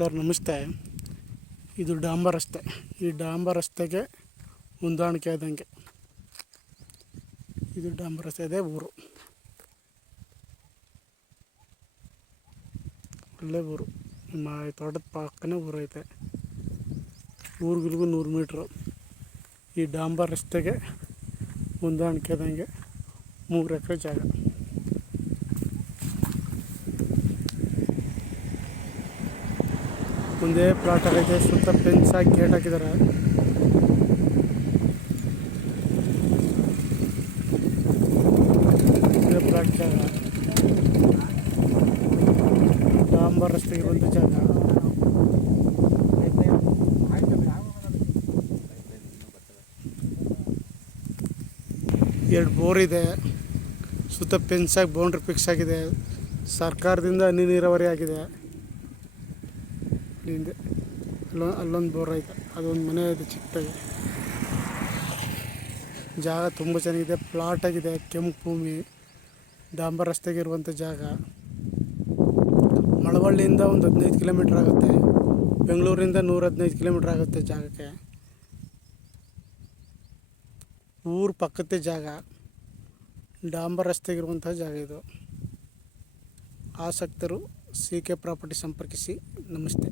Sir ನಮಸ್ತೆ. ಇದು ಡಾಂಬರ್ ರಸ್ತೆ. ಈ ಡಾಂಬರ್ ರಸ್ತೆಗೆ ಹೊಂದಾಣಿಕೆ ಆದಂಗೆ ಇದು ಡಾಂಬರ್ ರಸ್ತೆ ಇದೆ. ಊರು ಒಳ್ಳೆ ಊರು. ನಿಮ್ಮ ತೋಟದ ಪಕ್ಕನೇ ಊರು ಐತೆ. ಊರಿಗೂ 100 ಮೀಟ್ರು. ಈ ಡಾಂಬರ್ ರಸ್ತೆಗೆ ಹೊಂದಾಣಿಕೆ ಆದಂಗೆ 3 ಎಕರೆ ಜಾಗ. ಮುಂದೆ ಪ್ಲಾಟ್ ಆಗೈತೆ. ಸುತ್ತ ಫೆನ್ಸ್ ಹಾಕಿ ಗೇಟ್ ಹಾಕಿದ್ದಾರೆ. ಪ್ಲಾಟ್ ಜಾಗ ಡಾಂಬರ್ ರಸ್ತೆಗೆ ಇರುವಂಥ ಜಾಗ. ಎರಡು ಬೋರ್ ಇದೆ. ಸುತ್ತ ಫೆನ್ಸ್ ಹಾಕಿ ಬೌಂಡ್ರಿ ಫಿಕ್ಸ್ ಆಗಿದೆ. ಸರ್ಕಾರದಿಂದ ಹನಿ ನೀರಾವರಿ ಆಗಿದೆ. ಹಿಂದೆ ಅಲ್ಲೊಂದು ಬೋರ್ ಐತೆ. ಅದೊಂದು ಮನೆ ಇದೆ ಚಿಕ್ಕದಾಗಿ. ಜಾಗ ತುಂಬ ಚೆನ್ನಾಗಿದೆ. ಪ್ಲಾಟ್ ಆಗಿದೆ. ಕೆಂಪು ಭೂಮಿ. ಡಾಂಬರ್ ರಸ್ತೆಗೆ ಇರುವಂಥ ಜಾಗ. ಮಳವಳ್ಳಿಯಿಂದ ಒಂದು 15 ಕಿಲೋಮೀಟ್ರ್ ಆಗುತ್ತೆ. ಬೆಂಗಳೂರಿಂದ 115 ಕಿಲೋಮೀಟ್ರ್ ಆಗುತ್ತೆ ಜಾಗಕ್ಕೆ. ಊರು ಪಕ್ಕದ ಜಾಗ. ಡಾಂಬರ್ ರಸ್ತೆಗಿರುವಂಥ ಜಾಗ ಇದು. ಆಸಕ್ತರು CK ಪ್ರಾಪರ್ಟಿ ಸಂಪರ್ಕಿಸಿ. ನಮಸ್ತೆ.